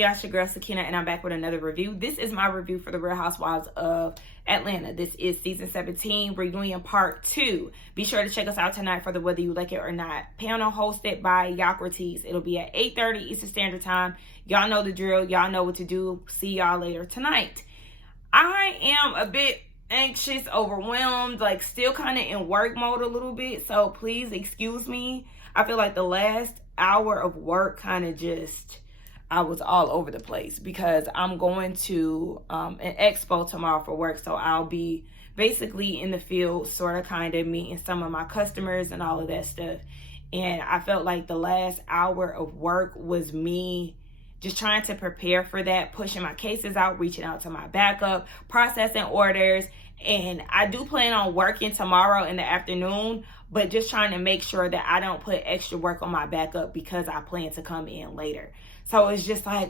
y'all? It's your girl Sakina, and I'm back with another review. This is my review for the Real Housewives of Atlanta. This is season 17, reunion part 2. Be sure to check us out tonight for the Whether You Like It or Not panel hosted by Socrates. It'll be at 8:30 Eastern Standard Time. Y'all know the drill. Y'all know what to do. See y'all later tonight. I am a bit anxious, overwhelmed, like still kind of in work mode a little bit. So please excuse me. I feel like the last hour of work kind of I was all over the place because I'm going to an expo tomorrow for work. So I'll be basically in the field, sort of kind of meeting some of my customers and all of that stuff. And I felt like the last hour of work was me just trying to prepare for that, pushing my cases out, reaching out to my backup, processing orders. And I do plan on working tomorrow in the afternoon, but just trying to make sure that I don't put extra work on my backup because I plan to come in later. So it's just like,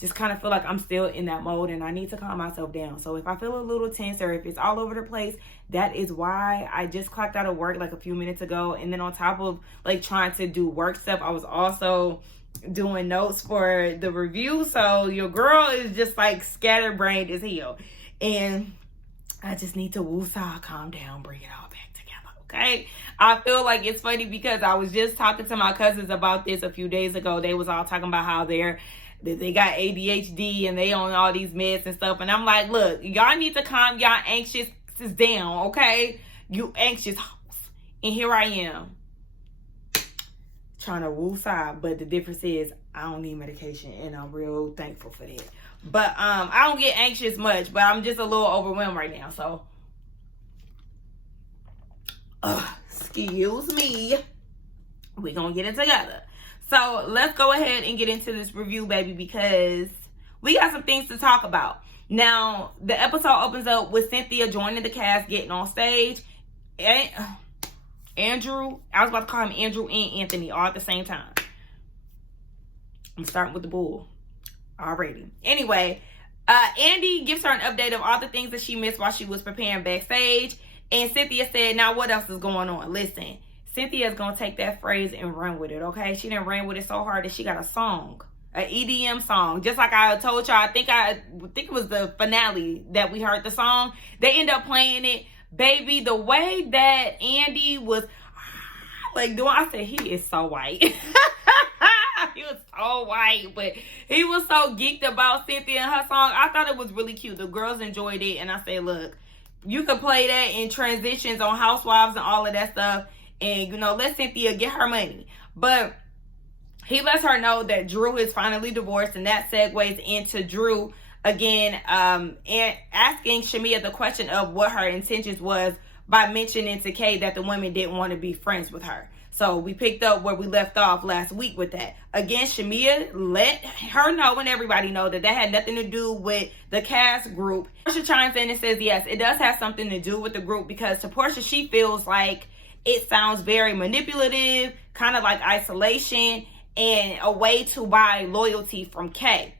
just kind of feel like I'm still in that mode and I need to calm myself down. So if I feel a little tense or if it's all over the place, that is why. I just clocked out of work like a few minutes ago. And then on top of like trying to do work stuff, I was also doing notes for the review. So your girl is just like scatterbrained as hell. And I just need to woosah, calm down, bring it all back together, okay? I feel like it's funny because I was just talking to my cousins about this a few days ago. They was all talking about how they got ADHD and they on all these meds and stuff. And I'm like, look, y'all need to calm y'all anxious down, okay? You anxious hoes. And here I am trying to woosah, but the difference is I don't need medication and I'm real thankful for that. But I don't get anxious much, but I'm just a little overwhelmed right now. So, excuse me. We're going to get it together. So, let's go ahead and get into this review, baby, because we got some things to talk about. Now, the episode opens up with Cynthia joining the cast, getting on stage. And Andrew, I was about to call him Andrew and Anthony all at the same time. I'm starting with the bull. Already. Anyway, Andy gives her an update of all the things that she missed while she was preparing backstage. And Cynthia said, now what else is going on? Listen, Cynthia's going to take that phrase and run with it, okay? She done ran with it so hard that she got a song, an EDM song. Just like I told y'all, I think it was the finale that we heard the song. They end up playing it. Baby, the way that Andy was like doing, I said, he is so white. He was so white, but he was so geeked about Cynthia and her song. I thought it was really cute. The girls enjoyed it, and I said, look, you can play that in transitions on Housewives and all of that stuff, and, you know, let Cynthia get her money. But he lets her know that Drew is finally divorced, and that segues into Drew again and asking Shamia the question of what her intentions was by mentioning to Kay that the women didn't want to be friends with her. So we picked up where we left off last week with that. Again, Shamia let her know and everybody know that had nothing to do with the cast group. Porsha chimes in and says, yes, it does have something to do with the group because to Porsha, she feels like it sounds very manipulative, kind of like isolation and a way to buy loyalty from Kay.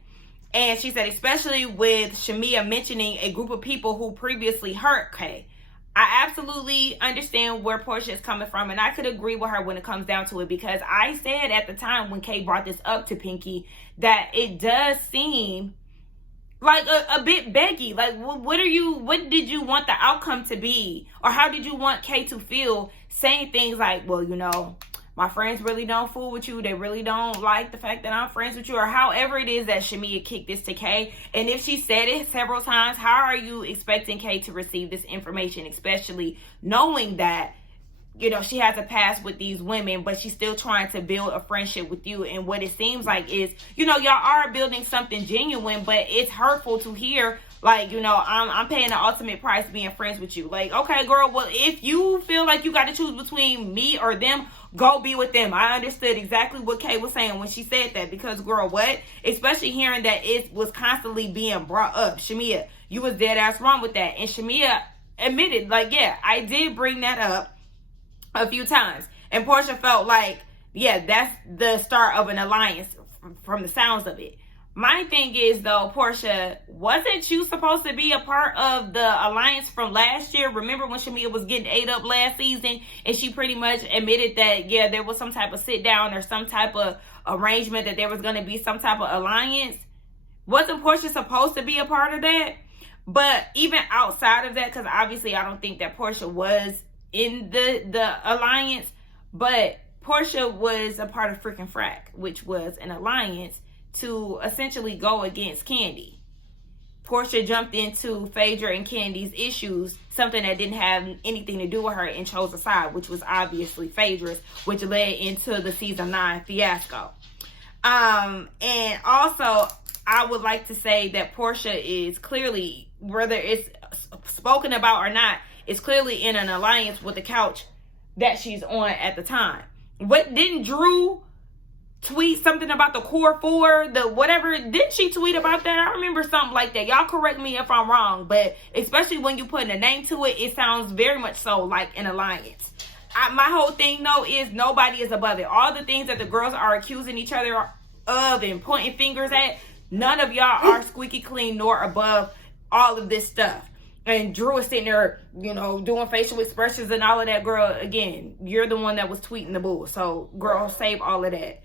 And she said, especially with Shamia mentioning a group of people who previously hurt Kay. I absolutely understand where Porsha is coming from, and I could agree with her when it comes down to it because I said at the time when Kay brought this up to Pinky that it does seem like a bit beggy. Like, what did you want the outcome to be? Or how did you want Kay to feel saying things like, well, you know, my friends really don't fool with you. They really don't like the fact that I'm friends with you. Or however it is that Shamia kicked this to Kay. And if she said it several times, how are you expecting Kay to receive this information? Especially knowing that, you know, she has a past with these women, but she's still trying to build a friendship with you. And what it seems like is, you know, y'all are building something genuine, but it's hurtful to hear, like, you know, I'm paying the ultimate price being friends with you. Like, okay, girl, well, if you feel like you got to choose between me or them, go be with them. I understood exactly what Kay was saying when she said that because, girl, what? Especially hearing that it was constantly being brought up. Shamia, you was dead ass wrong with that. And Shamia admitted, like, yeah, I did bring that up a few times. And Porsha felt like, yeah, that's the start of an alliance from the sounds of it. My thing is, though, Porsha, wasn't you supposed to be a part of the alliance from last year? Remember when Shamia was getting ate up last season and she pretty much admitted that, yeah, there was some type of sit down or some type of arrangement that there was going to be some type of alliance. Wasn't Porsha supposed to be a part of that? But even outside of that, because obviously I don't think that Porsha was in the alliance, but Porsha was a part of freaking Frack, which was an alliance to essentially go against Kandi. Porsha jumped into Phaedra and Candy's issues, something that didn't have anything to do with her, and chose a side, which was obviously Phaedra's, which led into the season 9 fiasco. And also, I would like to say that Porsha is clearly, whether it's spoken about or not, is clearly in an alliance with the couch that she's on at the time. What, didn't Drew tweet something about the core 4, the whatever? Didn't she tweet about that? I remember something like that. Y'all correct me if I'm wrong, but especially when you put a name to it, it sounds very much so like an alliance. My whole thing though is nobody is above it. All the things that the girls are accusing each other of and pointing fingers at, none of y'all are squeaky clean nor above all of this stuff. And Drew is sitting there, you know, doing facial expressions and all of that. Girl, again, you're the one that was tweeting the bull. So, girl, save all of that.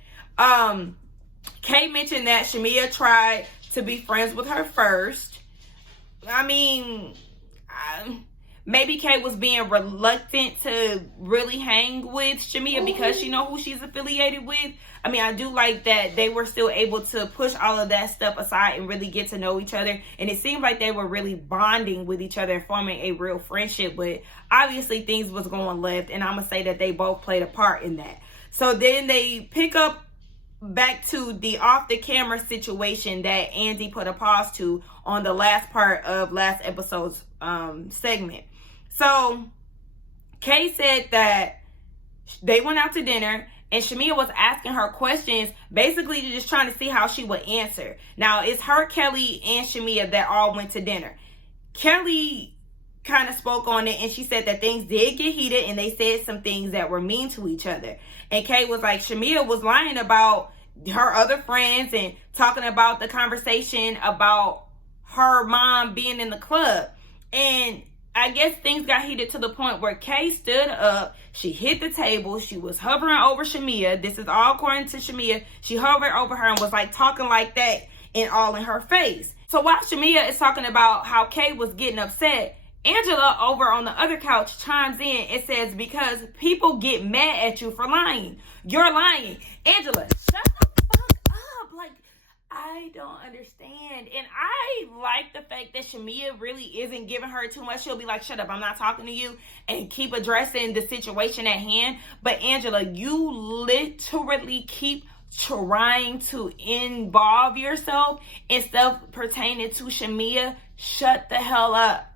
Kay mentioned that Shamea tried to be friends with her first. I mean, maybe Kay was being reluctant to really hang with Shamea because she know who she's affiliated with. I mean, I do like that they were still able to push all of that stuff aside and really get to know each other. And it seemed like they were really bonding with each other and forming a real friendship. But obviously things was going left. And I'm going to say that they both played a part in that. So then they pick up back to the off the camera situation that Andy put a pause to on the last part of last episode's segment. So Kay said that they went out to dinner and Shamea was asking her questions, basically just trying to see how she would answer. Now, it's her, Kelly, and Shamea that all went to dinner. Kelly kind of spoke on it and she said that things did get heated and they said some things that were mean to each other. And Kay was like, Shamea was lying about her other friends and talking about the conversation about her mom being in the club. And I guess things got heated to the point where Kay stood up. She hit the table. She was hovering over Shamea. This is all according to Shamea. She hovered over her and was like talking like that and all in her face. So while Shamea is talking about how Kay was getting upset, Angela over on the other couch chimes in and says, because people get mad at you for lying. You're lying. Angela, shut the fuck up. Like, I don't understand. And I like the fact that Shamea really isn't giving her too much. She'll be like, shut up, I'm not talking to you, and keep addressing the situation at hand. But Angela, you literally keep trying to involve yourself in stuff pertaining to Shamea. Shut the hell up.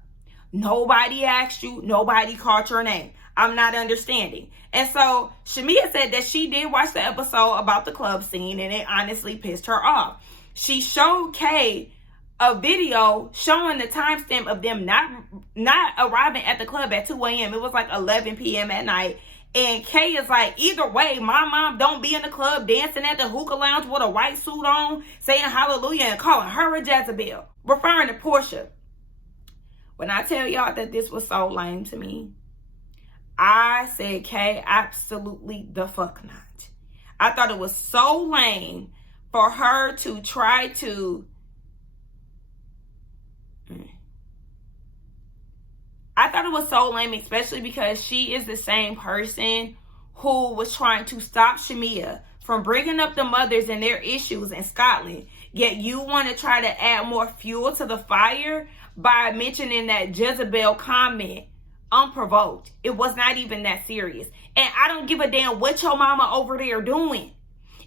Nobody asked you. Nobody called your name. I'm not understanding. And so Shamea said that she did watch the episode about the club scene and it honestly pissed her off. She showed Kay a video showing the timestamp of them not arriving at the club at 2 a.m. It was like 11 p.m. at night. And Kay is like, either way, my mom don't be in the club dancing at the hookah lounge with a white suit on, saying hallelujah and calling her a Jezebel, referring to Porsha. When I tell y'all that this was so lame to me, I said, Kay, absolutely the fuck not. I thought it was so lame for her to try to... I thought it was so lame, especially because she is the same person who was trying to stop Shamea from bringing up the mothers and their issues in Scotland. Yet you want to try to add more fuel to the fire by mentioning that Jezebel comment unprovoked. It was not even that serious. And I don't give a damn what your mama over there doing.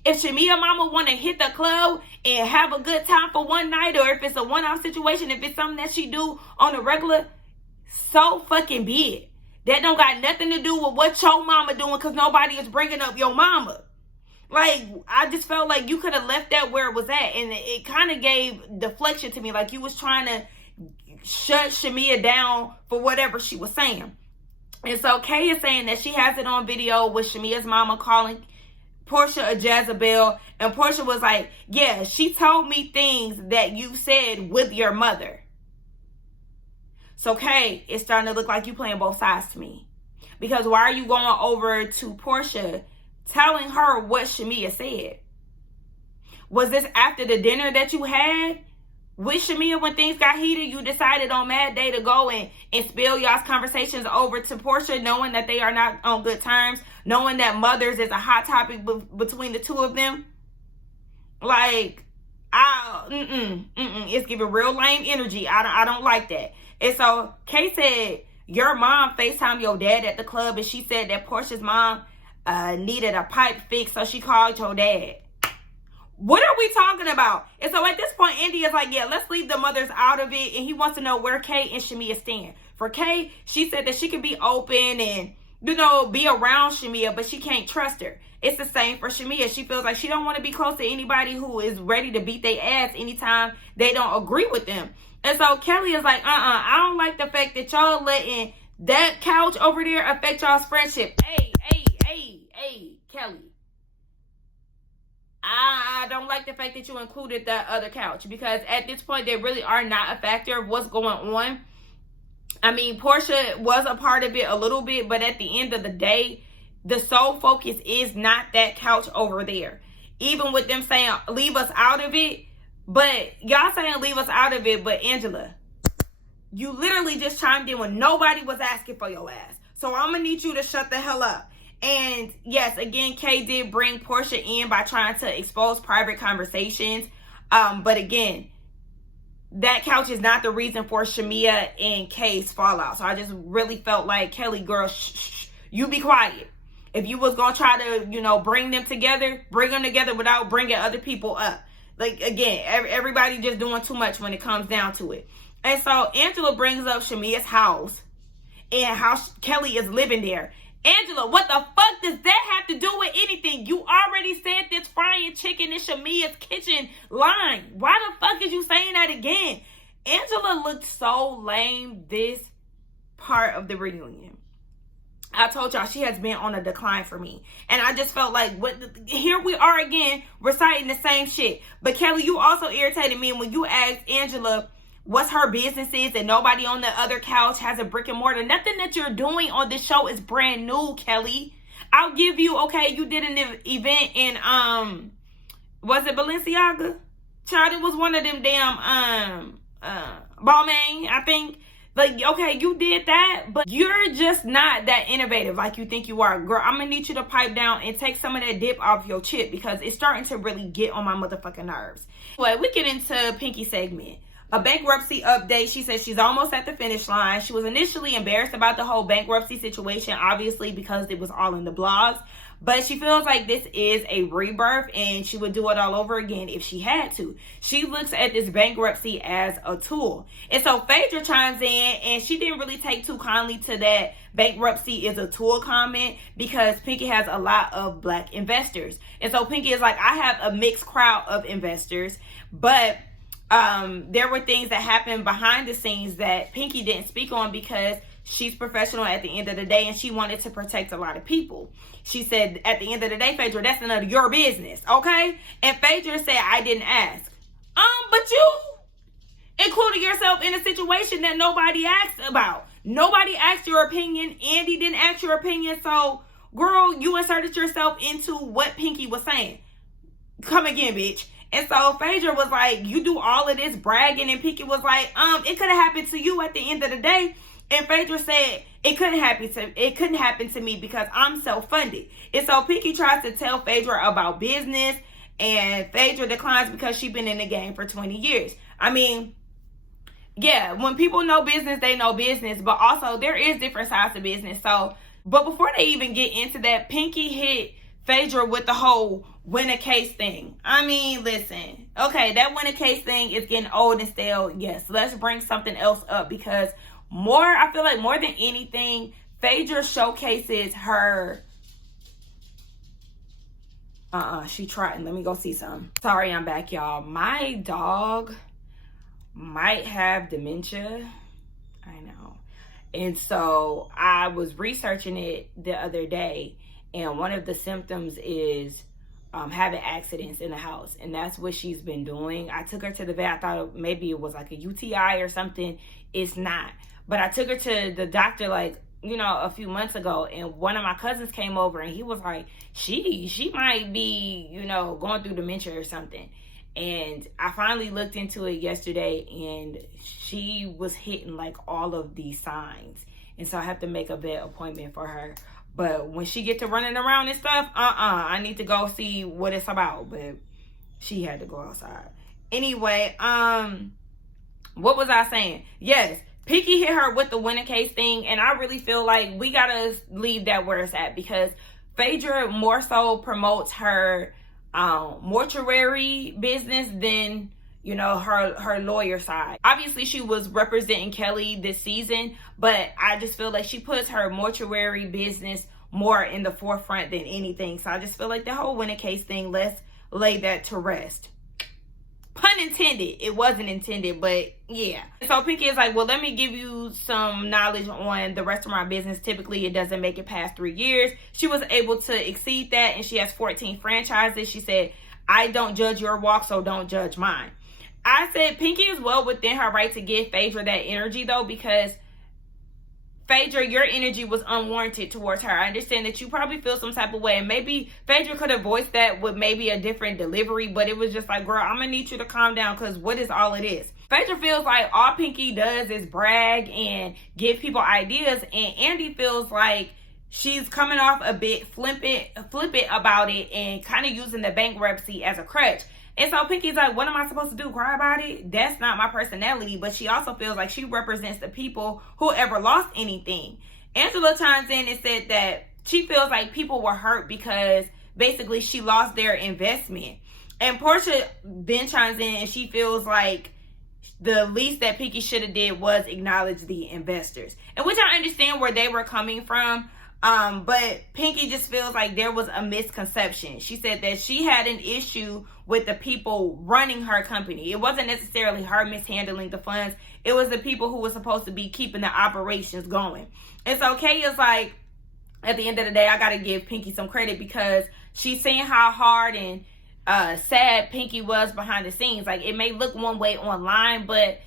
If Shamea mama want to hit the club and have a good time for one night, or if it's a one-off situation, if it's something that she do on a regular, so fucking be it. That don't got nothing to do with what your mama doing, because nobody is bringing up your mama. Like, I just felt like you could have left that where it was at. And it kind of gave deflection to me. Like you was trying to shut Shamea down for whatever she was saying. And so Kay is saying that she has it on video with Shamea's mama calling Porsha a Jezebel. And Porsha was like, yeah, she told me things that you said with your mother. So Kay, it's starting to look like you playing both sides to me. Because why are you going over to Porsha telling her what Shamea said? Was this after the dinner that you had with Shamia when things got heated? You decided on Mad Day to go and spill y'all's conversations over to Porsha, knowing that they are not on good terms, knowing that mothers is a hot topic between the two of them. Like, it's giving real lame energy. I don't like that. And so Kay said, your mom FaceTimed your dad at the club, and she said that Porsha's mom needed a pipe fix, so she called your dad. What are we talking about? And so at this point, Indy is like, yeah, let's leave the mothers out of it. And he wants to know where Kay and Shamia stand. For Kay, she said that she can be open and, you know, be around Shamia, but she can't trust her. It's the same for Shamia. She feels like she don't want to be close to anybody who is ready to beat their ass anytime they don't agree with them. And so Kelly is like, I don't like the fact that y'all letting that couch over there affect y'all's friendship. Hey, Kelly. I don't like the fact that you included that other couch, because at this point, they really are not a factor of what's going on. I mean, Porsha was a part of it a little bit, but at the end of the day, the sole focus is not that couch over there. Even with them saying, leave us out of it, but y'all saying leave us out of it, but Angela, you literally just chimed in when nobody was asking for your ass. So I'm going to need you to shut the hell up. And yes, again, Kay did bring Porsha in by trying to expose private conversations. But again, that couch is not the reason for Shamia and Kay's fallout. So I just really felt like, Kelly, girl, shh, you be quiet. If you was going to try to, you know, bring them together without bringing other people up. Like, again, everybody just doing too much when it comes down to it. And so Angela brings up Shamia's house and how Kelly is living there. Angela, what the fuck does that have to do with anything? You already said this frying chicken in Shamia's kitchen line. Why the fuck is you saying that again? Angela looked so lame this part of the reunion. I told y'all she has been on a decline for me. And I just felt like, here we are again, reciting the same shit. But Kelly, you also irritated me when you asked Angela what's her business is and nobody on the other couch has a brick and mortar. Nothing that you're doing on this show is brand new, Kelly. I'll give you, okay, you did an event in, was it Balenciaga? Child, it was one of them damn, Balmain, I think. Like, okay, you did that, but you're just not that innovative like you think you are. Girl, I'm gonna need you to pipe down and take some of that dip off your chip, because it's starting to really get on my motherfucking nerves. Anyway, we get into Pinky segment. A bankruptcy update. She says she's almost at the finish line. She was initially embarrassed about the whole bankruptcy situation, obviously, because it was all in the blogs. But she feels like this is a rebirth and she would do it all over again if she had to. She looks at this bankruptcy as a tool. And so Phaedra chimes in, and she didn't really take too kindly to that bankruptcy is a tool comment, because Pinky has a lot of black investors. And so Pinky is like, I have a mixed crowd of investors, but there were things that happened behind the scenes that Pinky didn't speak on because she's professional at the end of the day and she wanted to protect a lot of people. She said, at the end of the day, Phaedra, that's none of your business, okay? And Phaedra said, I didn't ask. But you included yourself in a situation that nobody asked about. Nobody asked your opinion. Andy didn't ask your opinion. So, girl, you inserted yourself into what Pinky was saying. Come again, bitch. And so Phaedra was like, you do all of this bragging, and Pinky was like, it could have happened to you at the end of the day. And Phaedra said, it couldn't happen to me because I'm self-funded. And so Pinky tries to tell Phaedra about business, and Phaedra declines because she's been in the game for 20 years. I mean, yeah, when people know business, they know business, but also there is different sides to business. So, but before they even get into that, Pinky hit Phaedra with the whole win a case thing. I mean, listen, okay, that win a case thing is getting old and stale. Yes, let's bring something else up, because I feel like more than anything, Phaedra showcases her. She tried. Let me go see some. Sorry, I'm back, y'all. My dog might have dementia. I know. And so I was researching it the other day, and one of the symptoms is having accidents in the house, and that's what she's been doing. I took her to the vet. I thought maybe it was like a UTI or something. It's not. But I took her to the doctor a few months ago, and one of my cousins came over and he was like, she might be, going through dementia or something. And I finally looked into it yesterday, and she was hitting like all of these signs. And so I have to make a vet appointment for her. But when she get to running around and stuff, I need to go see what it's about. But she had to go outside. Anyway, what was I saying? Yes, Pinky hit her with the winning case thing, and I really feel like we gotta leave that where it's at, because Phaedra more so promotes her mortuary business than, you know, her lawyer side. Obviously, she was representing Kelly this season, but I just feel like she puts her mortuary business more in the forefront than anything. So I just feel like the whole winning case thing, let's lay that to rest. Pun intended. It wasn't intended, but yeah. So Pinky is like, well, let me give you some knowledge on the restaurant business. Typically, it doesn't make it past 3 years. She was able to exceed that, and she has 14 franchises. She said, I don't judge your walk, so don't judge mine. I said Pinky is well within her right to give Phaedra that energy, though, because Phaedra, your energy was unwarranted towards her. I understand that you probably feel some type of way, and maybe Phaedra could have voiced that with maybe a different delivery, but it was just like, girl, I'm gonna need you to calm down, because what is all it is? Phaedra feels like all Pinky does is brag and give people ideas, and Andy feels like she's coming off a bit flippant about it and kind of using the bankruptcy as a crutch. And so Pinky's like, what am I supposed to do? Cry about it? That's not my personality. But she also feels like she represents the people who ever lost anything. Angela chimes in and said that she feels like people were hurt because basically she lost their investment. And Porsha then chimes in and she feels like the least that Pinky should have did was acknowledge the investors. And which I understand where they were coming from. But Pinky just feels like there was a misconception. She said that she had an issue with the people running her company. It wasn't necessarily her mishandling the funds. It was the people who were supposed to be keeping the operations going. And so Kay is like, at the end of the day, I got to give Pinky some credit, because she's saying how hard and sad Pinky was behind the scenes. Like, it may look one way online, but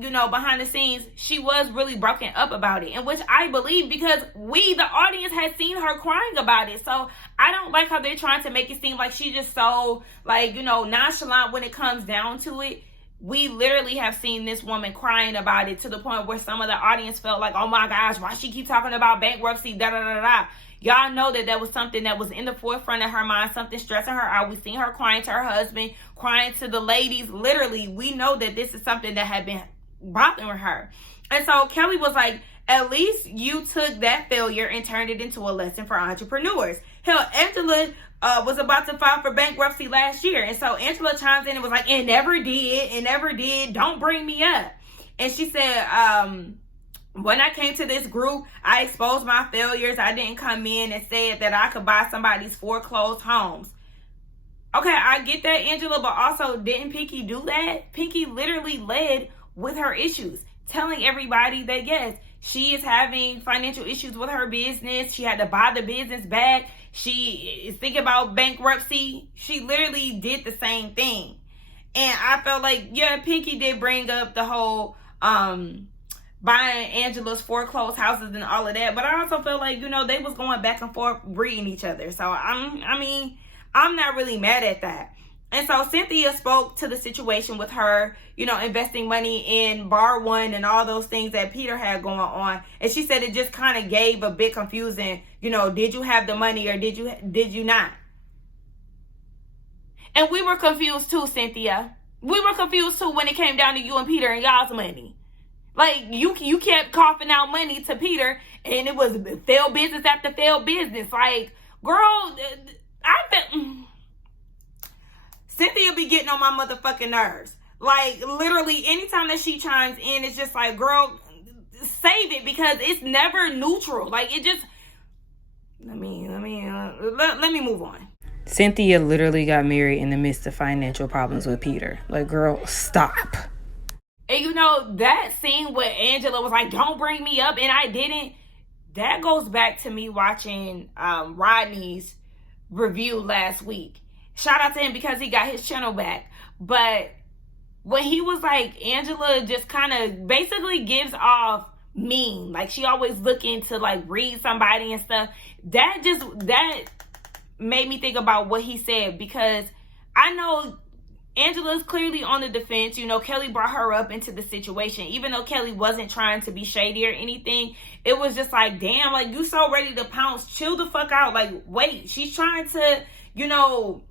you know, behind the scenes, she was really broken up about it. And which I believe, because we, the audience, had seen her crying about it. So I don't like how they're trying to make it seem like she's just so, like, you know, nonchalant when it comes down to it. We literally have seen this woman crying about it to the point where some of the audience felt like, oh my gosh, why she keep talking about bankruptcy, da da da da. Y'all know that that was something that was in the forefront of her mind, something stressing her out. We seen her crying to her husband, crying to the ladies. Literally, we know that this is something that had been bothering her. And so Kelly was like, at least you took that failure and turned it into a lesson for entrepreneurs. Hell, Angela was about to file for bankruptcy last year. And so Angela chimes in and was like, it never did. Don't bring me up. And she said, when I came to this group, I exposed my failures. I didn't come in and said that I could buy somebody's foreclosed homes. Okay, I get that, Angela, but also, didn't Pinky do that? Pinky literally led with her issues, telling everybody that yes, she is having financial issues with her business. She had to buy the business back. She is thinking about bankruptcy. She literally did the same thing. And I felt like, yeah, Pinky did bring up the whole buying Angela's foreclosed houses and all of that. But I also felt like, you know, they was going back and forth reading each other. So I'm not really mad at that. And so Cynthia spoke to the situation with her, you know, investing money in Bar One and all those things that Peter had going on. And she said it just kind of gave a bit confusing, you know, did you have the money or did you not? And we were confused too, Cynthia. We were confused too when it came down to you and Peter and y'all's money. Like, you kept coughing out money to Peter, and it was failed business after failed business. Like, girl, Cynthia be getting on my motherfucking nerves. Like, literally, anytime that she chimes in, it's just like, girl, save it, because it's never neutral. Like, it just, let me move on. Cynthia literally got married in the midst of financial problems with Peter. Like, girl, stop. And you know, that scene where Angela was like, don't bring me up, and I didn't, that goes back to me watching Rodney's review last week. Shout out to him because he got his channel back. But when he was like, Angela just kind of basically gives off mean. Like, she always looking to like read somebody and stuff. That made me think about what he said, because I know Angela's clearly on the defense. You know, Kelly brought her up into the situation. Even though Kelly wasn't trying to be shady or anything, it was just like, damn, like, you so ready to pounce. Chill the fuck out. Like, wait, she's trying to, you know,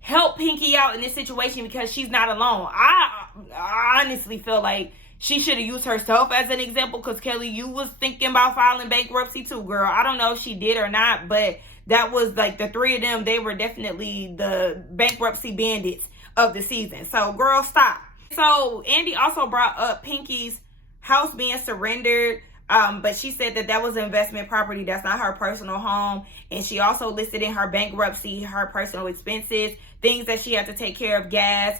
help Pinky out in this situation because she's not alone. I honestly feel like she should have used herself as an example, because Kelly, you was thinking about filing bankruptcy too, girl. I don't know if she did or not, but that was like the three of them. They were definitely the bankruptcy bandits of the season. So, girl, stop. So, Andy also brought up Pinky's house being surrendered, but she said that was an investment property. That's not her personal home. And she also listed in her bankruptcy her personal expenses, things that she had to take care of, gas,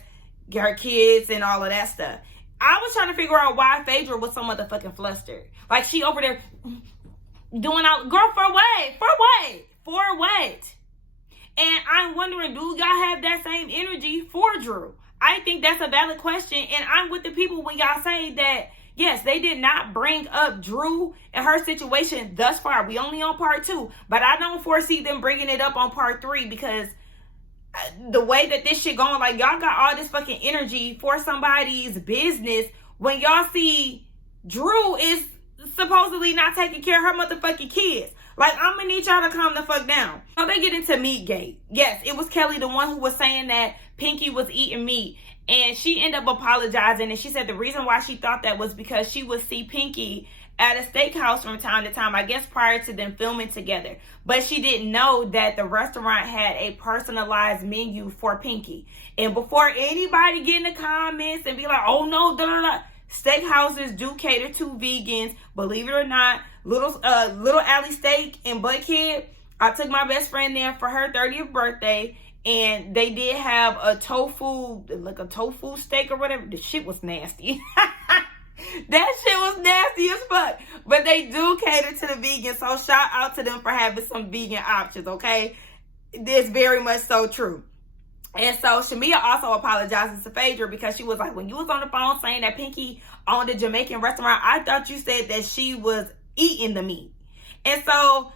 her kids, and all of that stuff. I was trying to figure out why Phaedra was so motherfucking flustered. Like, she over there doing all, girl, for what? For what? For what? And I'm wondering, do y'all have that same energy for Drew? I think that's a valid question. And I'm with the people when y'all say that, yes, they did not bring up Drew and her situation thus far. We only on part 2. But I don't foresee them bringing it up on part 3, because the way that this shit going, like, y'all got all this fucking energy for somebody's business when y'all see Drew is supposedly not taking care of her motherfucking kids. Like, I'm gonna need y'all to calm the fuck down. So they get into Meatgate. Yes, it was Kelly, the one who was saying that Pinky was eating meat. And she ended up apologizing. And she said the reason why she thought that was because she would see Pinky at a steakhouse from time to time, I guess prior to them filming together. But she didn't know that the restaurant had a personalized menu for Pinky. And before anybody get in the comments and be like, oh no, da da da, steakhouses do cater to vegans. Believe it or not, Little Alley Steak in Buckhead, I took my best friend there for her 30th birthday, and they did have a tofu steak or whatever. The shit was nasty. That shit was nasty as fuck. But they do cater to the vegans, so shout out to them for having some vegan options, okay? It's very much so true. And so Shamia also apologizes to Phaedra, because she was like, when you was on the phone saying that Pinky owned a Jamaican restaurant, I thought you said that she was eating the meat. And so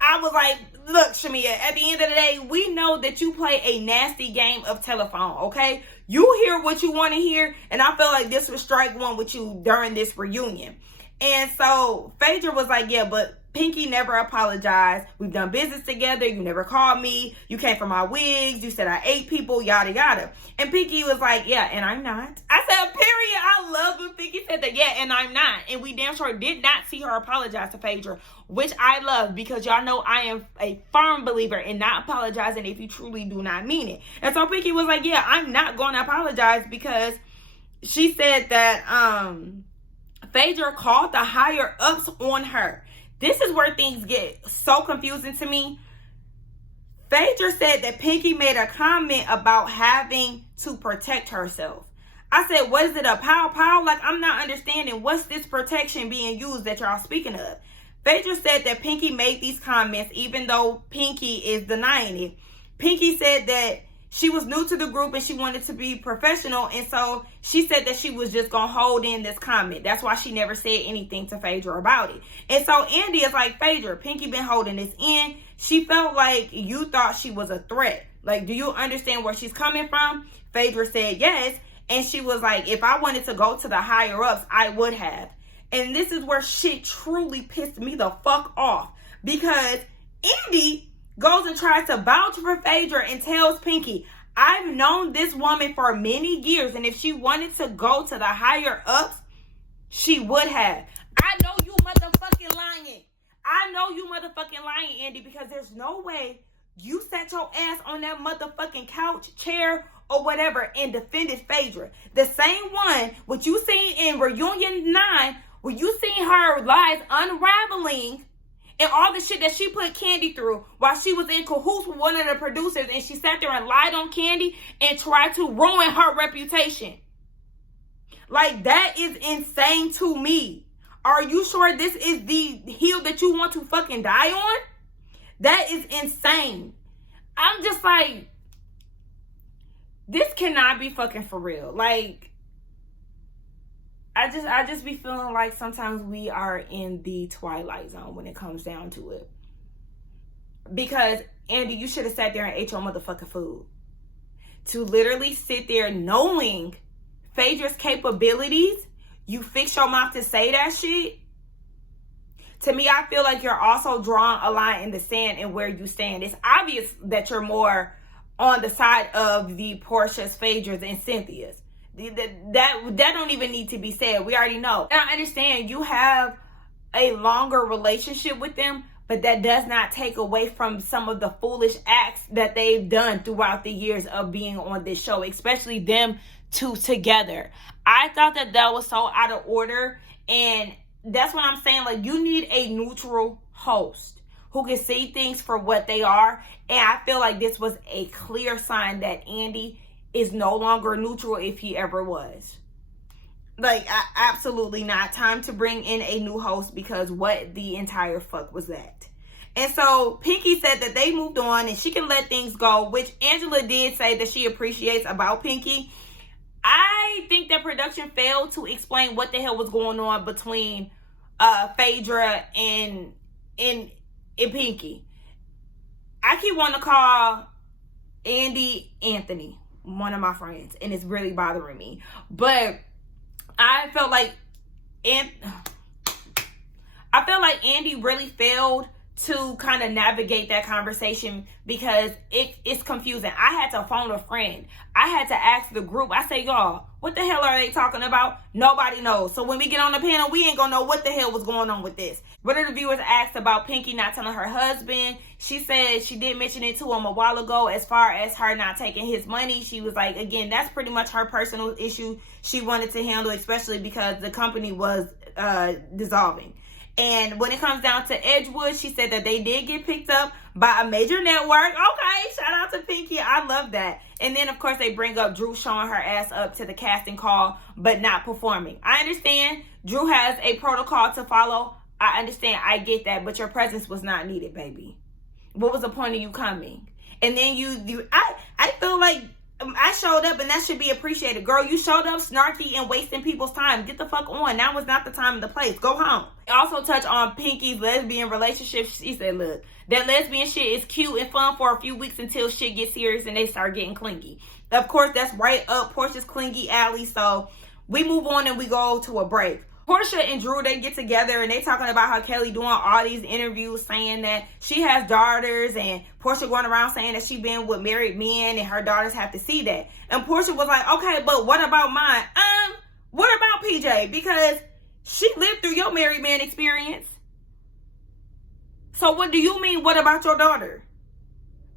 I was like, look, Shamia, at the end of the day, we know that you play a nasty game of telephone, okay? You hear what you want to hear, and I feel like this was strike one with you during this reunion. And so Phaedra was like, yeah, but Pinky never apologized. We've done business together. You never called me. You came for my wigs. You said I ate people, yada, yada. And Pinky was like, yeah, and I'm not. I said, period. I love when Pinky said that, yeah, and I'm not. And we damn sure did not see her apologize to Phaedra, which I love, because y'all know I am a firm believer in not apologizing if you truly do not mean it. And so Pinky was like, yeah, I'm not going to apologize, because she said that Phaedra called the higher ups on her. This is where things get so confusing to me. Phaedra said that Pinky made a comment about having to protect herself. I said, what is it, a pow? Like, I'm not understanding. What's this protection being used that y'all speaking of? Phaedra said that Pinky made these comments even though Pinky is denying it. Pinky said that she was new to the group and she wanted to be professional. And so she said that she was just going to hold in this comment. That's why she never said anything to Phaedra about it. And so Andy is like, Phaedra, Pinky been holding this in. She felt like you thought she was a threat. Like, do you understand where she's coming from? Phaedra said yes. And she was like, if I wanted to go to the higher ups, I would have. And this is where shit truly pissed me the fuck off. Because Andy goes and tries to vouch for Phaedra and tells Pinky, I've known this woman for many years, and if she wanted to go to the higher ups, she would have. I know you motherfucking lying. I know you motherfucking lying, Andy, because there's no way you sat your ass on that motherfucking couch, chair, or whatever and defended Phaedra. The same one, what you seen in Reunion 9, where you seen her lies unraveling and all the shit that she put Candy through while she was in cahoots with one of the producers, and she sat there and lied on Candy and tried to ruin her reputation. Like, that is insane to me. Are you sure this is the hill that you want to fucking die on? That is insane. I'm just like, this cannot be fucking for real. Like, I just be feeling like sometimes we are in the twilight zone when it comes down to it. Because, Andy, you should have sat there and ate your motherfucking food. to literally sit there knowing Phaedra's capabilities, you fix your mouth to say that shit. To me, I feel like you're also drawing a line in the sand and where you stand. It's obvious that you're more on the side of the Porsha's, Phaedra's, and Cynthia's. That don't even need to be said. We already know. And I understand you have a longer relationship with them, but that does not take away from some of the foolish acts that they've done throughout the years of being on this show, especially them two together. I thought that was so out of order, and that's what I'm saying. Like, you need a neutral host who can see things for what they are, and I feel like this was a clear sign that Andy is no longer neutral if he ever was. Like, absolutely not. Time to bring in a new host, because what the entire fuck was that? And so Pinky said that they moved on and she can let things go, which Angela did say that she appreciates about Pinky. I think that production failed to explain what the hell was going on between Phaedra and Pinky. I keep wanting to call Andy Anthony, one of my friends, and it's really bothering me. But I felt like Andy really failed to kind of navigate that conversation, because it's confusing. I had to phone a friend. I had to ask the group. I say, y'all, what the hell are they talking about? Nobody knows. So when we get on the panel, we ain't gonna know what the hell was going on with this. One of the viewers asked about Pinky not telling her husband. She said she did mention it to him a while ago as far as her not taking his money. She was like, again, that's pretty much her personal issue she wanted to handle, especially because the company was dissolving. And when it comes down to Edgewood, she said that they did get picked up by a major network. Okay, shout out to Pinky. I love that. And then, of course, they bring up Drew showing her ass up to the casting call, but not performing. I understand Drew has a protocol to follow. I understand. I get that. But your presence was not needed, baby. What was the point of you coming? And then I feel like I showed up and that should be appreciated. Girl, you showed up snarky and wasting people's time. Get the fuck on. Now was not the time and the place. Go home. Also touch on Pinky's lesbian relationship. She said, look, that lesbian shit is cute and fun for a few weeks until shit gets serious and they start getting clingy. Of course, that's right up Porsha's clingy alley. So we move on and we go to a break. Porsha and Drew, they get together and they talking about how Kelly doing all these interviews saying that she has daughters, and Porsha going around saying that she been with married men and her daughters have to see that. And Porsha was like, okay, but what about mine? What about PJ? Because she lived through your married man experience. So what do you mean, what about your daughter?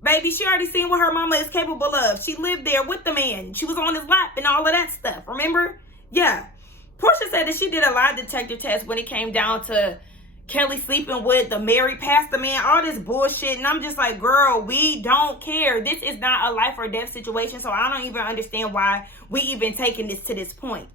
Baby, she already seen what her mama is capable of. She lived there with the man. She was on his lap and all of that stuff. Remember? Yeah. Porsha said that she did a lie detector test when it came down to Kelly sleeping with the married pastor man, all this bullshit. And I'm just like, girl, we don't care. This is not a life or death situation. So I don't even understand why we even taking this to this point.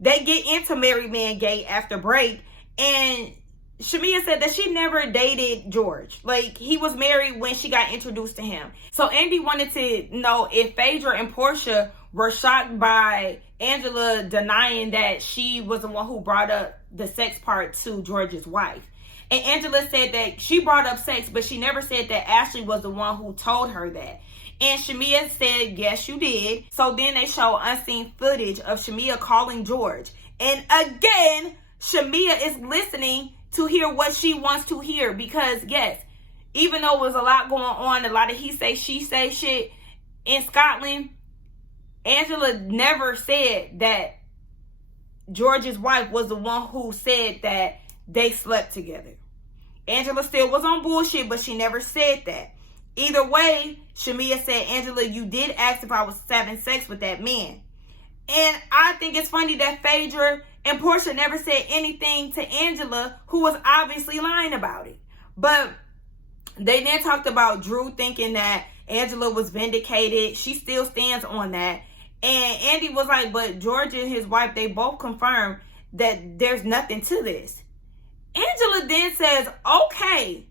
They get into married man gate after break. And Shamia said that she never dated George. Like, he was married when she got introduced to him. So Andy wanted to know if Phaedra and Porsha were shocked by Angela denying that she was the one who brought up the sex part to George's wife. And Angela said that she brought up sex, but she never said that Ashley was the one who told her that. And Shamia said, yes, you did. So then they show unseen footage of Shamia calling George. And again, Shamia is listening to hear what she wants to hear, because yes, even though it was a lot going on, a lot of he say, she say shit in Scotland, Angela never said that George's wife was the one who said that they slept together. Angela still was on bullshit, but she never said that. Either way, Shamia said, Angela, you did ask if I was having sex with that man. And I think it's funny that Phaedra and Porsha never said anything to Angela, who was obviously lying about it. But they then talked about Drew thinking that Angela was vindicated. She still stands on that. And Andy was like, but George and his wife, they both confirmed that there's nothing to this. Angela then says, okay,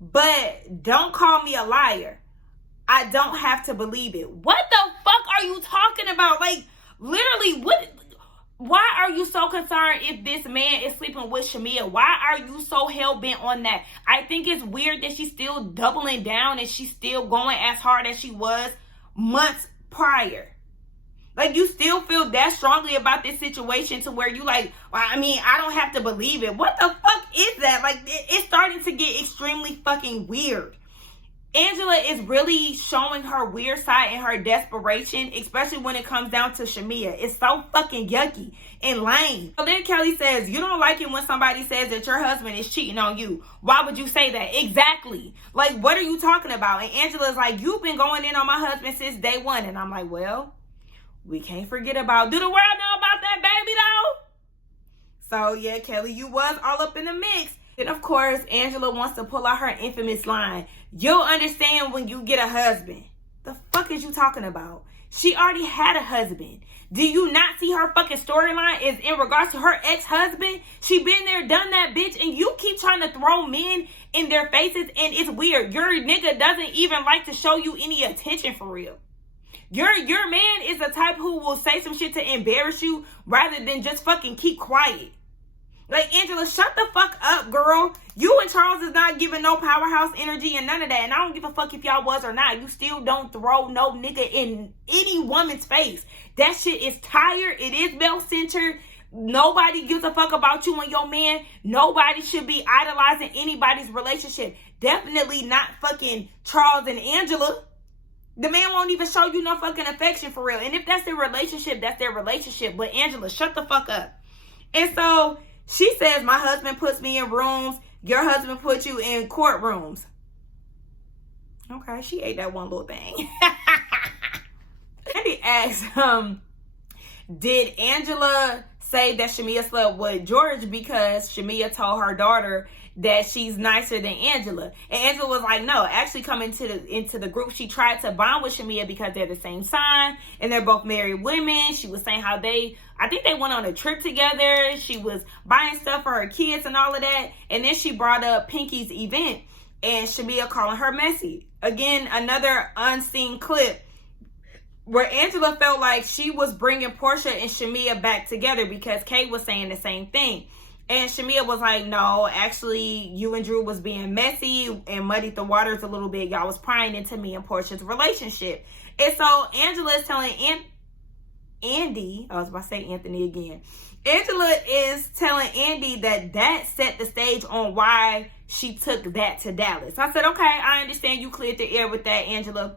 but don't call me a liar. I don't have to believe it. What the fuck are you talking about? Like, literally, why are you so concerned if this man is sleeping with Shamia? Why are you so hell-bent on that? I think it's weird that she's still doubling down and she's still going as hard as she was months prior. Like, you still feel that strongly about this situation to where you like, well, I mean, I don't have to believe it. What the fuck is that? Like, it's starting to get extremely fucking weird. Angela is really showing her weird side and her desperation, especially when it comes down to Shamia. It's so fucking yucky and lame. So then Kelly says, you don't like it when somebody says that your husband is cheating on you. Why would you say that? Exactly. Like, what are you talking about? And Angela's like, you've been going in on my husband since day one. And I'm like, well, we can't forget about, do the world know about that baby though? So yeah, Kelly, you was all up in the mix. And of course, Angela wants to pull out her infamous line. You'll understand when you get a husband. The fuck is you talking about? She already had a husband. Do you not see her fucking storyline is in regards to her ex-husband? She been there, done that, bitch, and you keep trying to throw men in their faces, and it's weird. Your nigga doesn't even like to show you any attention for real. Your man is the type who will say some shit to embarrass you rather than just fucking keep quiet. Like, Angela, shut the fuck up, girl. You and Charles is not giving no powerhouse energy and none of that. And I don't give a fuck if y'all was or not. You still don't throw no nigga in any woman's face. That shit is tired. It is male-centered. Nobody gives a fuck about you and your man. Nobody should be idolizing anybody's relationship. Definitely not fucking Charles and Angela. The man won't even show you no fucking affection for real. And if that's their relationship, that's their relationship. But Angela, shut the fuck up. And so she says, my husband puts me in rooms. Your husband puts you in courtrooms. Okay, she ate that one little thing. And he asked, did Angela say that Shamia slept with George because Shamia told her daughter that she's nicer than Angela? And Angela was like, no, actually coming into the group, she tried to bond with Shamia because they're the same sign and they're both married women. She was saying how I think they went on a trip together. She was buying stuff for her kids and all of that. And then she brought up Pinky's event and Shamia calling her messy. Again, another unseen clip where Angela felt like she was bringing Porsha and Shamia back together because Kate was saying the same thing. And Shamia was like, no, actually, you and Drew was being messy and muddied the waters a little bit. Y'all was prying into me and Porsha's relationship. And so Angela is telling Andy, I was about to say Anthony again. Angela is telling Andy that set the stage on why she took that to Dallas. I said, okay, I understand you cleared the air with that, Angela.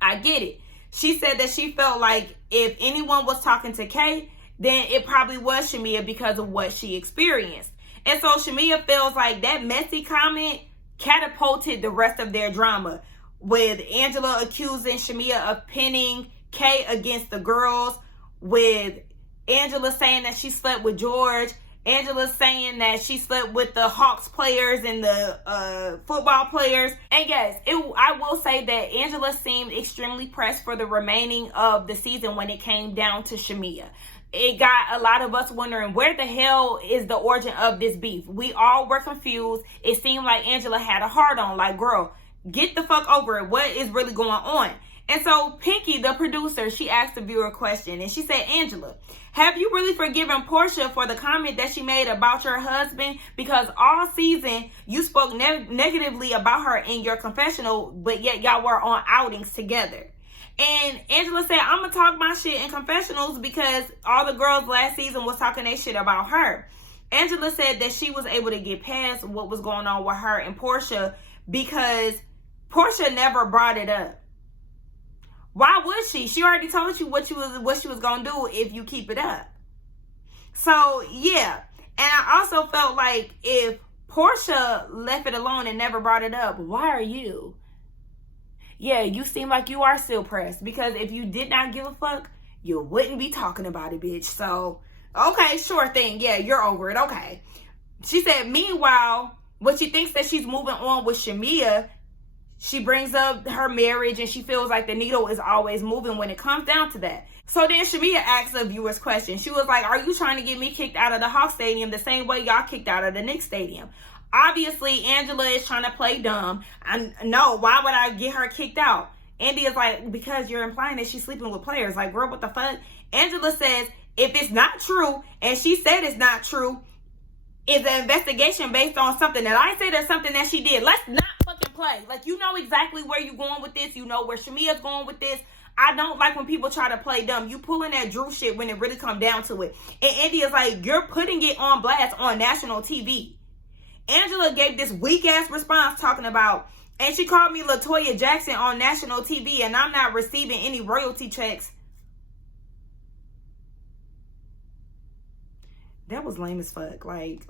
I get it. She said that she felt like if anyone was talking to Kay, then it probably was Shamia because of what she experienced. And so Shamia feels like that messy comment catapulted the rest of their drama, with Angela accusing Shamia of pinning Kay against the girls, with Angela saying that she slept with George, Angela saying that she slept with the Hawks players and the football players. And yes, I will say that Angela seemed extremely pressed for the remaining of the season when it came down to Shamia. It got a lot of us wondering, where the hell is the origin of this beef? We all were confused. It seemed like Angela had a heart on, like, girl, get the fuck over it. What is really going on? And so Pinky, the producer, she asked the viewer a question, and she said, Angela, have you really forgiven Porsha for the comment that she made about your husband? Because all season you spoke negatively about her in your confessional, but yet y'all were on outings together. And Angela said, I'm going to talk my shit in confessionals because all the girls last season was talking their shit about her. Angela said that she was able to get past what was going on with her and Porsha because Porsha never brought it up. Why would she? She already told you what she was going to do if you keep it up. So, yeah. And I also felt like if Porsha left it alone and never brought it up, why are you? Yeah, you seem like you are still pressed, because if you did not give a fuck, you wouldn't be talking about it, bitch. So, okay, sure thing. Yeah, you're over it. Okay. She said, meanwhile, when she thinks that she's moving on with Shamia, she brings up her marriage and she feels like the needle is always moving when it comes down to that. So then Shamia asks a viewer's question. She was like, are you trying to get me kicked out of the Hawks Stadium the same way y'all kicked out of the Knicks Stadium? Obviously, Angela is trying to play dumb. No, why would I get her kicked out? Andy is like, because you're implying that she's sleeping with players. Like, girl, what the fuck? Angela says, if it's not true, and she said it's not true, is an investigation based on something that I said or something that she did. Let's not fucking play. Like, you know exactly where you're going with this. You know where Shamia's going with this. I don't like when people try to play dumb. You pulling that Drew shit when it really come down to it. And India's like, you're putting it on blast on national TV. Angela gave this weak-ass response talking about, and she called me LaToya Jackson on national TV, and I'm not receiving any royalty checks. That was lame as fuck. Like,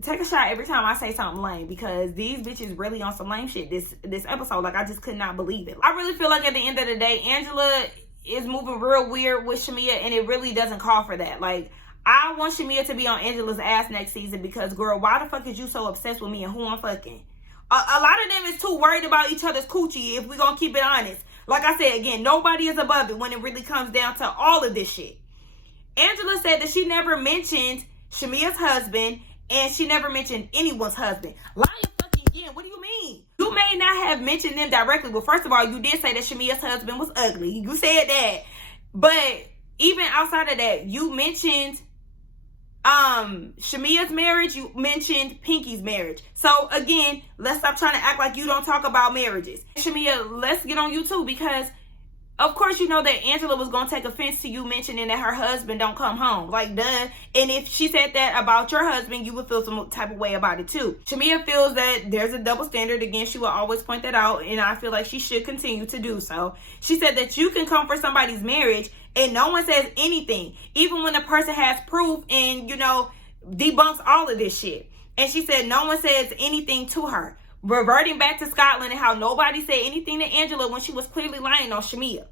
take a shot every time I say something lame, because these bitches really on some lame shit this episode. Like, I just could not believe it. I really feel like at the end of the day, Angela is moving real weird with Shamea, and it really doesn't call for that. Like, I want Shamea to be on Angela's ass next season, because, girl, why the fuck is you so obsessed with me and who I'm fucking? A lot of them is too worried about each other's coochie, if we gonna keep it honest. Like I said, again, nobody is above it when it really comes down to all of this shit. Angela said that she never mentioned Shamea's husband, and she never mentioned anyone's husband. Lying fucking again. What do you mean? You may not have mentioned them directly, but first of all, you did say that Shamea's husband was ugly. You said that. But even outside of that, you mentioned Shamea's marriage, you mentioned Pinky's marriage. So again, let's stop trying to act like you don't talk about marriages. Shamea, let's get on you too, because of course you know that Angela was gonna take offense to you mentioning that her husband don't come home. Like, duh. And if she said that about your husband, you would feel some type of way about it too. Shamea feels that there's a double standard. Again, she will always point that out, and I feel like she should continue to do so. She said that you can come for somebody's marriage and no one says anything, even when the person has proof and, you know, debunks all of this shit. And she said no one says anything to her. Reverting back to Scotland and how nobody said anything to Angela when she was clearly lying on Shamea.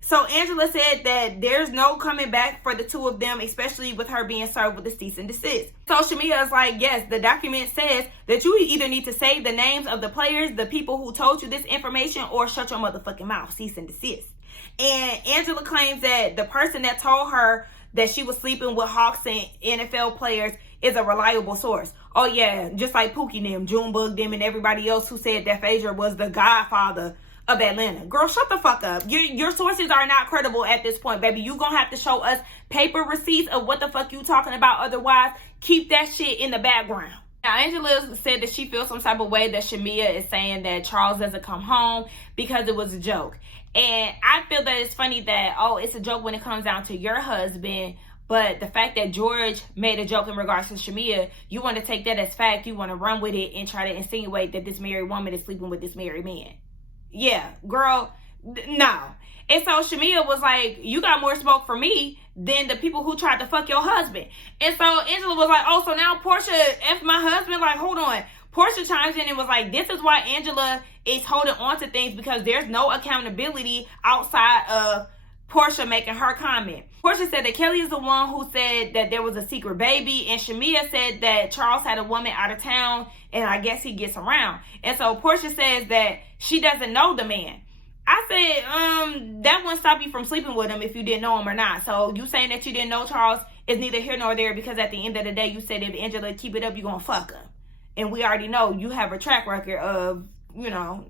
So Angela said that there's no coming back for the two of them, especially with her being served with a cease and desist. So Shamea is like, yes, the document says that you either need to say the names of the players, the people who told you this information, or shut your motherfucking mouth, cease and desist. And Angela claims that the person that told her that she was sleeping with Hawks and NFL players is a reliable source. Oh yeah, just like Pookie them, Junebug them, and everybody else who said that Phaedra was the godfather of Atlanta. Girl, shut the fuck up. Your sources are not credible at this point, baby. You gonna have to show us paper receipts of what the fuck you talking about. Otherwise, keep that shit in the background. Now, Angela said that she feels some type of way that Shamea is saying that Charles doesn't come home because it was a joke. And I feel that it's funny that, oh, it's a joke when it comes down to your husband, but the fact that George made a joke in regards to Shamea, you want to take that as fact, you want to run with it and try to insinuate that this married woman is sleeping with this married man. Yeah, girl, no. And so Shamea was like, you got more smoke for me than the people who tried to fuck your husband. And so Angela was like, oh, so now Porsha F my husband? Like, hold on. Porsha chimes in and was like, this is why Angela is holding on to things, because there's no accountability outside of Porsha making her comment. Porsha said that Kelly is the one who said that there was a secret baby, and Shamea said that Charles had a woman out of town, and I guess he gets around. And so Porsha says that she doesn't know the man. I said, that wouldn't stop you from sleeping with him if you didn't know him or not. So you saying that you didn't know Charles is neither here nor there, because at the end of the day, you said if Angela keep it up, you're gonna fuck him. And we already know you have a track record of, you know,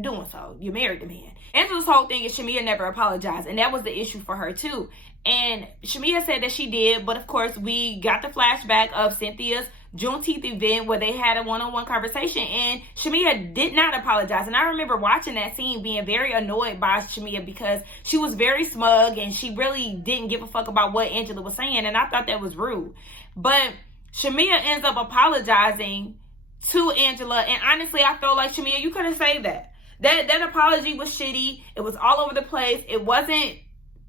doing so. You married the man. Angela's whole thing is Shamea never apologized, and that was the issue for her too. And Shamea said that she did, but of course we got the flashback of Cynthia's Juneteenth event where they had a one-on-one conversation, and Shamea did not apologize. And I remember watching that scene being very annoyed by Shamea, because she was very smug and she really didn't give a fuck about what Angela was saying, and I thought that was rude. But Shamea ends up apologizing to Angela, and honestly, I feel like, Shamea, you could have saved that. That apology was shitty. It was all over the place. It wasn't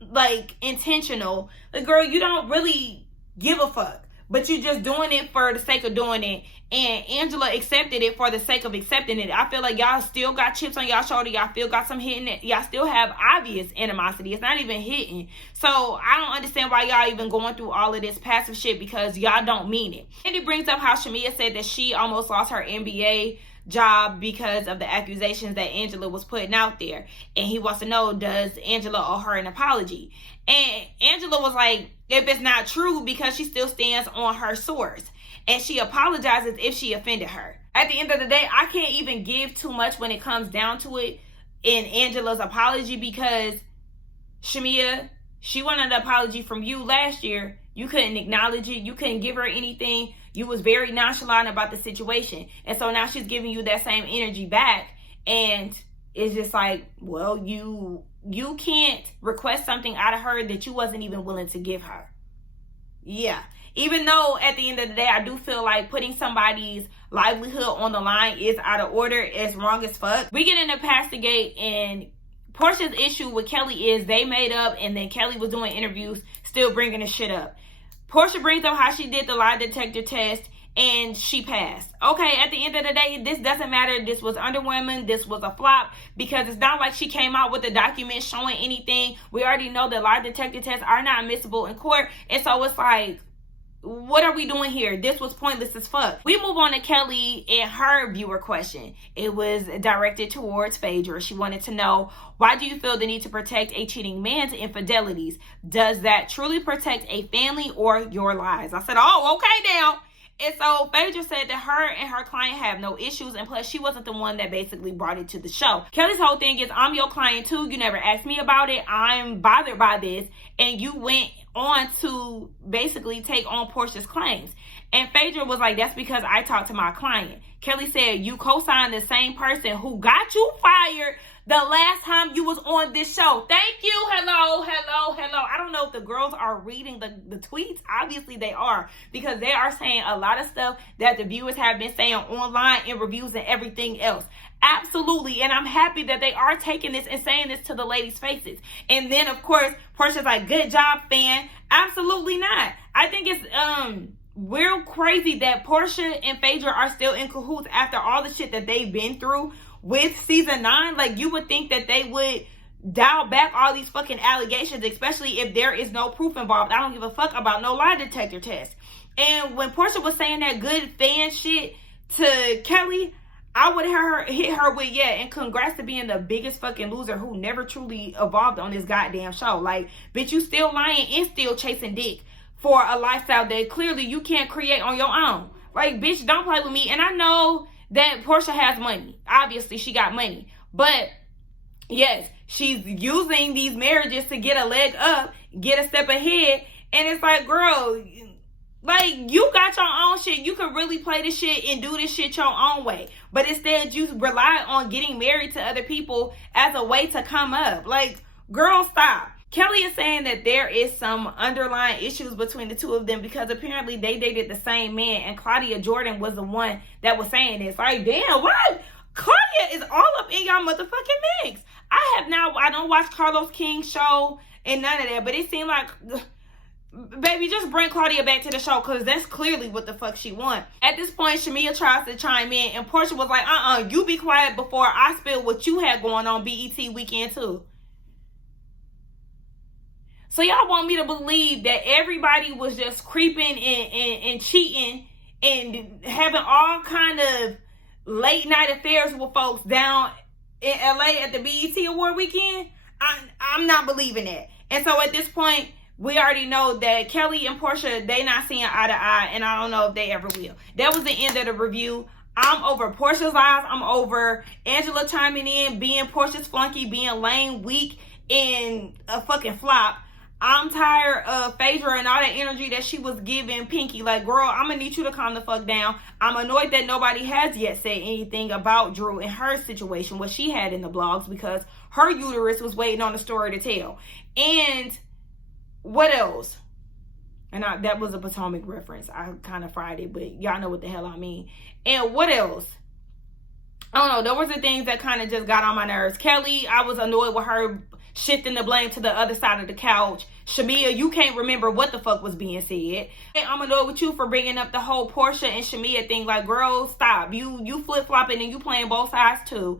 like intentional. Like, girl, you don't really give a fuck, but you just doing it for the sake of doing it. And Angela accepted it for the sake of accepting it. I feel like y'all still got chips on y'all shoulder. Y'all still got some hitting. Y'all still have obvious animosity. It's not even hitting. So I don't understand why y'all even going through all of this passive shit, because y'all don't mean it. And it brings up how Shamea said that she almost lost her NBA job because of the accusations that Angela was putting out there. And he wants to know, does Angela owe her an apology? And Angela was like, if it's not true, because she still stands on her source. And she apologizes if she offended her. At the end of the day, I can't even give too much when it comes down to it in Angela's apology, because Shamea, she wanted an apology from you last year. You couldn't acknowledge it. You couldn't give her anything. You was very nonchalant about the situation. And so now she's giving you that same energy back. And it's just like, well, you can't request something out of her that you wasn't even willing to give her. Yeah. Even though at the end of the day, I do feel like putting somebody's livelihood on the line is out of order. It's wrong as fuck. We get into Pastorgate, and Porsha's issue with Kelly is they made up, and then Kelly was doing interviews still bringing the shit up. Porsha brings up how she did the lie detector test and she passed. Okay, at the end of the day, this doesn't matter. This was underwhelming. This was a flop, because it's not like she came out with a document showing anything. We already know that lie detector tests are not admissible in court. And so it's like, what are we doing here? This was pointless as fuck. We move on to Kelly and her viewer question. It was directed towards Phaedra. She wanted to know, why do you feel the need to protect a cheating man's infidelities? Does that truly protect a family or your lives? I said, oh, okay now. And so Phaedra said that her and her client have no issues, and plus she wasn't the one that basically brought it to the show. Kelly's whole thing is, I'm your client too. You never asked me about it. I'm bothered by this. And you went on to basically take on Porsha's claims. And Phaedra was like, that's because I talked to my client. Kelly said, you co-signed the same person who got you fired the last time you was on this show. Thank you. Hello. I don't know if the girls are reading the tweets. Obviously they are, because they are saying a lot of stuff that the viewers have been saying online in reviews and everything else. Absolutely. And I'm happy that they are taking this and saying this to the ladies' faces. And then, of course, Porsha's like, good job, fan. Absolutely not. I think it's real crazy that Porsha and Phaedra are still in cahoots after all the shit that they've been through with season 9. Like, you would think that they would dial back all these fucking allegations, especially if there is no proof involved. I don't give a fuck about no lie detector test. And when Porsha was saying that good fan shit to Kelly, I would hit her with, yeah, and congrats to being the biggest fucking loser who never truly evolved on this goddamn show. Like, bitch, you still lying and still chasing dick for a lifestyle that clearly you can't create on your own. Like, bitch, don't play with me. And I know that Porsha has money. Obviously, she got money. But, yes, she's using these marriages to get a leg up, get a step ahead. And it's like, girl, like, you got your own shit. You can really play this shit and do this shit your own way. But instead, you rely on getting married to other people as a way to come up. Like, girl, stop. Kelly is saying that there is some underlying issues between the two of them, because apparently they dated the same man, and Claudia Jordan was the one that was saying this. Like, damn, what? Claudia is all up in y'all motherfucking mix. I don't watch Carlos King's show and none of that, but it seemed like, baby, just bring Claudia back to the show, because that's clearly what the fuck she wants. At this point, Shamia tries to chime in, and Porsha was like, you be quiet before I spill what you had going on BET weekend too. So y'all want me to believe that everybody was just creeping and cheating and having all kind of late night affairs with folks down in LA at the BET Award weekend? I'm not believing that. And so at this point, we already know that Kelly and Porsha, they not seeing eye to eye, and I don't know if they ever will. That was the end of the review. I'm over Porsha's lies. I'm over Angela chiming in, being Porsha's flunky, being lame, weak, and a fucking flop. I'm tired of Phaedra and all that energy that she was giving Pinky. Like, girl, I'm gonna need you to calm the fuck down. I'm annoyed that nobody has yet said anything about Drew and her situation, what she had in the blogs, because her uterus was waiting on the story to tell. And what else? And that was a Potomac reference. I kind of fried it, but y'all know what the hell I mean. And what else? I don't know. Those were the things that kind of just got on my nerves. Kelly, I was annoyed with her shifting the blame to the other side of the couch. Shamia, you can't remember what the fuck was being said. And I'm annoyed with you for bringing up the whole Porsha and Shamia thing. Like, girl, stop. You flip-flopping and you playing both sides too.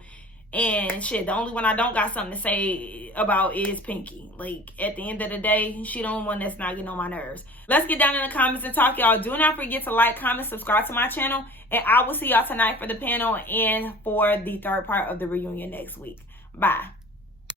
And shit, the only one I don't got something to say about is Pinky. Like, at the end of the day, she the only one that's not getting on my nerves. Let's get down in the comments and talk, y'all. Do not forget to like, comment, subscribe to my channel. And I will see y'all tonight for the panel and for the third part of the reunion next week. Bye.